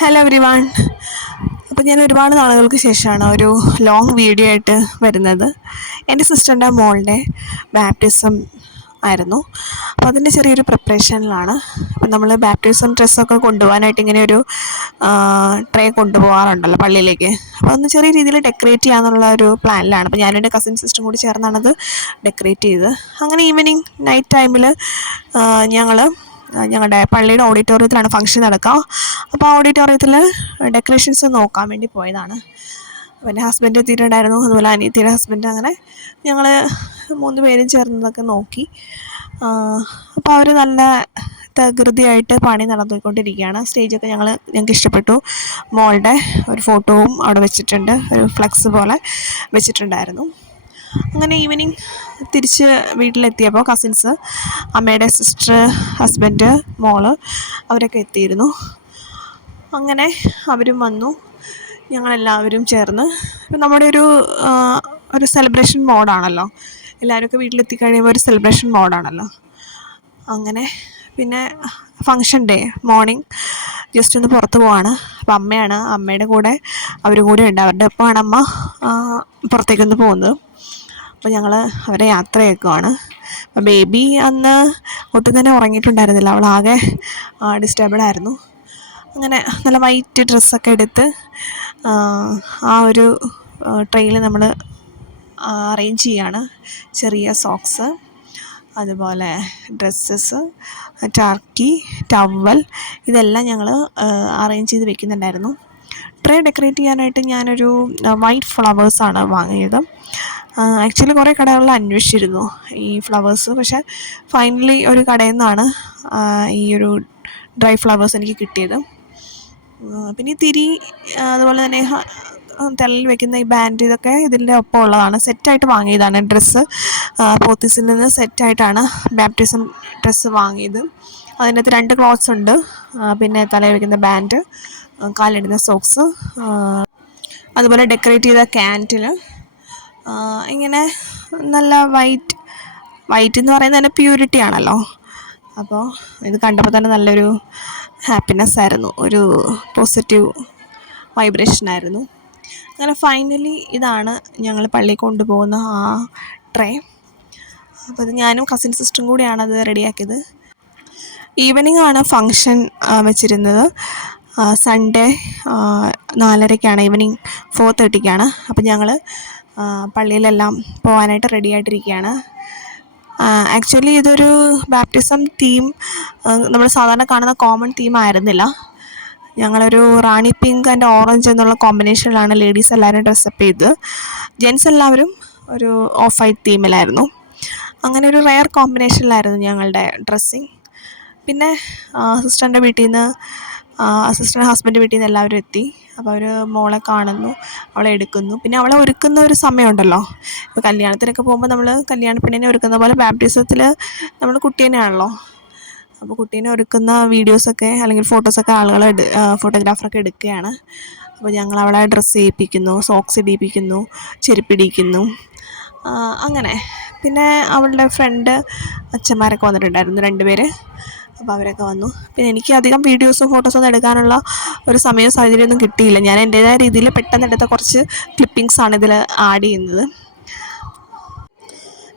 Hello every one. അപ്പോൾ ഞാൻ ഒരുപാട് നാളുകൾക്ക് ശേഷമാണ് ഒരു ലോങ് വീഡിയോ ആയിട്ട് വരുന്നത്. എൻ്റെ സിസ്റ്ററിൻ്റെ മോളുടെ ബാപ്റ്റിസം ആയിരുന്നു. അപ്പോൾ അതിൻ്റെ ചെറിയൊരു പ്രിപ്പറേഷനിലാണ്. അപ്പോൾ നമ്മൾ ബാപ്റ്റിസം ഡ്രസ്സൊക്കെ കൊണ്ടുപോകാനായിട്ട് ഇങ്ങനെ ഒരു ട്രേ കൊണ്ടുപോകാറുണ്ടല്ലോ പള്ളിയിലേക്ക്. അപ്പോൾ അതൊന്ന് ചെറിയ രീതിയിൽ ഡെക്കറേറ്റ് ചെയ്യാന്നുള്ള ഒരു പ്ലാനിലാണ്. അപ്പോൾ ഞാനും എൻ്റെ കസിൻ സിസ്റ്ററും കൂടി ചേർന്നാണത് ഡെക്കറേറ്റ് ചെയ്തത്. അങ്ങനെ ഈവനിങ് നൈറ്റ് ടൈമിൽ ഞങ്ങളുടെ പള്ളിയുടെ ഓഡിറ്റോറിയത്തിലാണ് ഫംഗ്ഷൻ നടക്കുക. അപ്പോൾ ആ ഓഡിറ്റോറിയത്തിൽ ഡെക്കറേഷൻസ് നോക്കാൻ വേണ്ടി പോയതാണ്. അപ്പോൾ എൻ്റെ ഹസ്ബൻഡ് എത്തിയിട്ടുണ്ടായിരുന്നു, അതുപോലെ അനിയത്തിയുടെ ഹസ്ബൻഡ്. അങ്ങനെ ഞങ്ങൾ 3 പേരും ചേർന്നതൊക്കെ നോക്കി. അപ്പോൾ അവർ നല്ല തകൃതിയായിട്ട് പണി നടന്നുകൊണ്ടിരിക്കുകയാണ്. സ്റ്റേജൊക്കെ ഞങ്ങൾക്ക് ഇഷ്ടപ്പെട്ടു. മോളുടെ ഒരു ഫോട്ടോവും അവിടെ വെച്ചിട്ടുണ്ട്, ഒരു ഫ്ലെക്സ് പോലെ വെച്ചിട്ടുണ്ടായിരുന്നു. അങ്ങനെ ഈവനിങ് തിരിച്ച് വീട്ടിലെത്തിയപ്പോൾ കസിൻസ്, അമ്മയുടെ സിസ്റ്റർ, ഹസ്ബൻഡ്, മോള് അവരൊക്കെ എത്തിയിരുന്നു. അങ്ങനെ അവരും വന്നു, ഞങ്ങളെല്ലാവരും ചേർന്ന്. ഇപ്പം നമ്മുടെ ഒരു സെലിബ്രേഷൻ മോഡാണല്ലോ, എല്ലാവരുമൊക്കെ വീട്ടിലെത്തി കഴിയുമ്പോൾ ഒരു സെലിബ്രേഷൻ മോഡാണല്ലോ. അങ്ങനെ പിന്നെ ഫങ്ഷൻ ഡേ മോർണിംഗ് ജസ്റ്റ് ഒന്ന് പുറത്ത് പോവാണ്. അപ്പം അമ്മയുടെ കൂടെ അവരും കൂടെ ഉണ്ട്. അവരുടെ ഒപ്പമാണ് അമ്മ പുറത്തേക്കൊന്ന് പോകുന്നത്. അപ്പോൾ ഞങ്ങൾ അവരെ യാത്രയാക്കുവാണ്. അപ്പോൾ ബേബി അന്ന് ഒട്ടും തന്നെ ഉറങ്ങിയിട്ടുണ്ടായിരുന്നില്ല, അവളാകെ ഡിസ്റ്റർബ്ഡായിരുന്നു. അങ്ങനെ നല്ല വൈറ്റ് ഡ്രസ്സൊക്കെ എടുത്ത് ആ ഒരു ട്രെയിൽ നമ്മൾ അറേഞ്ച് ചെയ്യാണ്. ചെറിയ സോക്സ്, അതുപോലെ ഡ്രസ്സസ്, ടർക്കി, ടവൽ, ഇതെല്ലാം ഞങ്ങൾ അറേഞ്ച് ചെയ്ത് വെക്കുന്നുണ്ടായിരുന്നു. ട്രേ ഡെക്കറേറ്റ് ചെയ്യാനായിട്ട് ഞാനൊരു വൈറ്റ് ഫ്ലവേഴ്സാണ് വാങ്ങിയത്. ആക്ച്വലി കുറേ കടകളിൽ അന്വേഷിച്ചിരുന്നു ഈ ഫ്ലവേഴ്സ്, പക്ഷേ ഫൈനലി ഒരു കടയിൽ നിന്നാണ് ഈ ഒരു ഡ്രൈ ഫ്ലവേഴ്സ് എനിക്ക് കിട്ടിയത്. പിന്നെ ഈ തിരി, അതുപോലെ തന്നെ തലയിൽ വെക്കുന്ന ഈ ബാൻഡ്, ഇതൊക്കെ ഇതിൻ്റെ ഒപ്പം ഉള്ളതാണ്. സെറ്റായിട്ട് വാങ്ങിയതാണ് ഡ്രസ്സ്. പോത്തീസിൽ നിന്ന് സെറ്റായിട്ടാണ് ബാപ്റ്റിസം ഡ്രസ്സ് വാങ്ങിയത്. അതിനകത്ത് 2 ക്ലോത്ത്സ് ഉണ്ട്, പിന്നെ തലയിൽ വെക്കുന്ന ബാൻഡ്, കാലിടുന്ന സോക്സ്, അതുപോലെ ഡെക്കറേറ്റ് ചെയ്ത ക്യാൻഡിൽ. ഇങ്ങനെ നല്ല വൈറ്റ് എന്ന് പറയുന്നത് തന്നെ പ്യൂരിറ്റി ആണല്ലോ. അപ്പോൾ ഇത് കണ്ടപ്പോൾ തന്നെ നല്ലൊരു ഹാപ്പിനെസ് ആയിരുന്നു, ഒരു പോസിറ്റീവ് വൈബ്രേഷനായിരുന്നു. അങ്ങനെ ഫൈനലി ഇതാണ് ഞങ്ങൾ പള്ളിയിൽ കൊണ്ടുപോകുന്ന ആ ട്രേ. അപ്പോൾ ഇത് ഞാനും കസിൻ സിസ്റ്ററും കൂടിയാണ് അത് റെഡിയാക്കിയത്. ഈവനിങ് ആണ് ഫങ്ഷൻ വെച്ചിരുന്നത്. സൺഡേ 4:30-ക്കാണ്, ഈവനിങ് 4:30-ക്കാണ്. അപ്പം ഞങ്ങൾ പള്ളിയിലെല്ലാം പോകാനായിട്ട് റെഡി ആയിട്ടിരിക്കുകയാണ്. ആക്ച്വലി ഇതൊരു ബാപ്റ്റിസം തീം നമ്മൾ സാധാരണ കാണുന്ന കോമൺ തീം ആയിരുന്നില്ല. ഞങ്ങളൊരു റാണി പിങ്ക് ആൻഡ് ഓറഞ്ച് എന്നുള്ള കോമ്പിനേഷനിലാണ് ലേഡീസ് എല്ലാവരും ഡ്രസ്സപ്പ് ചെയ്ത്. ജെൻസ് എല്ലാവരും ഒരു ഓഫ് വൈറ്റ് തീമിലായിരുന്നു. അങ്ങനെ ഒരു റെയർ കോമ്പിനേഷനിലായിരുന്നു ഞങ്ങളുടെ ഡ്രസ്സിങ്. പിന്നെ സിസ്റ്ററിൻ്റെ വീട്ടിൽ നിന്ന്, സിസ്റ്ററിൻ്റെ ഹസ്ബൻഡ് വീട്ടിൽ നിന്ന് എല്ലാവരും എത്തി. അപ്പോൾ അവർ മോളെ കാണുന്നു, അവളെ എടുക്കുന്നു. പിന്നെ അവളെ ഒരുക്കുന്ന ഒരു സമയമുണ്ടല്ലോ. ഇപ്പോൾ കല്യാണത്തിനൊക്കെ പോകുമ്പോൾ നമ്മൾ കല്യാണ പെണ്ണിനെ ഒരുക്കുന്ന പോലെ ബാപ്റ്റിസത്തിൽ നമ്മൾ കുട്ടീനെയാണല്ലോ. അപ്പോൾ കുട്ടീനെ ഒരുക്കുന്ന വീഡിയോസൊക്കെ അല്ലെങ്കിൽ ഫോട്ടോസൊക്കെ ഫോട്ടോഗ്രാഫറൊക്കെ എടുക്കുകയാണ്. അപ്പോൾ ഞങ്ങൾ അവളെ ഡ്രസ്സ് ചെയ്യിപ്പിക്കുന്നു, സോക്സ് ഇടിയിപ്പിക്കുന്നു, ചെരുപ്പിടിയിക്കുന്നു. അങ്ങനെ പിന്നെ അവളുടെ ഫ്രണ്ട് അച്ഛന്മാരൊക്കെ വന്നിട്ടുണ്ടായിരുന്നു, 2 പേര്. അപ്പോൾ അവരൊക്കെ വന്നു. പിന്നെ എനിക്ക് അധികം വീഡിയോസും ഫോട്ടോസൊന്നും എടുക്കാനുള്ള ഒരു സമയവും സാഹചര്യമൊന്നും കിട്ടിയില്ല. ഞാൻ എൻ്റേതായ രീതിയിൽ പെട്ടെന്ന് എടുത്ത കുറച്ച് ക്ലിപ്പിങ്സാണ് ഇതിൽ ആഡ് ചെയ്യുന്നത്.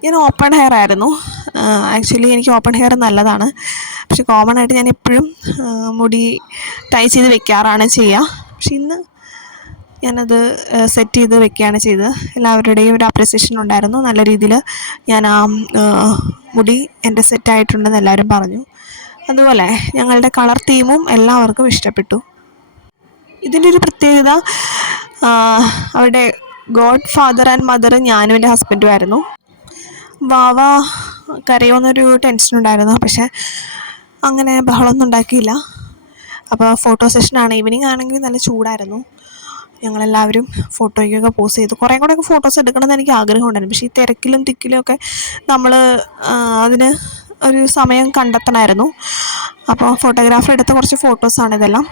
ഞാൻ ഓപ്പൺ ഹെയർ ആയിരുന്നു. ആക്ച്വലി എനിക്ക് ഓപ്പൺ ഹെയർ നല്ലതാണ്, പക്ഷെ കോമൺ ആയിട്ട് ഞാൻ എപ്പോഴും മുടി ടൈ ചെയ്ത് വെക്കാറാണ് ചെയ്യുക. പക്ഷെ ഇന്ന് ഞാനത് സെറ്റ് ചെയ്ത് വെക്കുകയാണ് ചെയ്തത്. എല്ലാവരുടെയും ഒരു അപ്രിസിയേഷൻ ഉണ്ടായിരുന്നു. നല്ല രീതിയിൽ ഞാൻ ആ മുടി എൻ്റെ സെറ്റായിട്ടുണ്ടെന്ന് എല്ലാവരും പറഞ്ഞു. അതുപോലെ ഞങ്ങളുടെ കളർ തീമും എല്ലാവർക്കും ഇഷ്ടപ്പെട്ടു. ഇതിൻ്റെ ഒരു പ്രത്യേകത, അവരുടെ ഗോഡ് ഫാദർ ആൻഡ് മദർ ഞാനും എൻ്റെ ഹസ്ബൻഡും ആയിരുന്നു. വാവ കരയുമെന്നൊരു ടെൻഷനുണ്ടായിരുന്നു, പക്ഷേ അങ്ങനെ ബഹളമൊന്നും ഉണ്ടാക്കിയില്ല. അപ്പോൾ ഫോട്ടോ സെഷനാണ്. ഈവനിങ് ആണെങ്കിൽ നല്ല ചൂടായിരുന്നു. ഞങ്ങളെല്ലാവരും ഫോട്ടോയ്ക്കൊക്കെ പോസ് ചെയ്തു. കുറേ കൂടെയൊക്കെ ഫോട്ടോസ് എടുക്കണമെന്ന് എനിക്ക് ആഗ്രഹമുണ്ടായിരുന്നു. പക്ഷേ ഈ തിരക്കിലും തിക്കിലുമൊക്കെ നമ്മൾ അതിന് ഒരു സമയം കണ്ടെത്തണമായിരുന്നു. അപ്പോൾ ഫോട്ടോഗ്രാഫർ എടുത്ത കുറച്ച് ഫോട്ടോസാണ് ഇതെല്ലാം.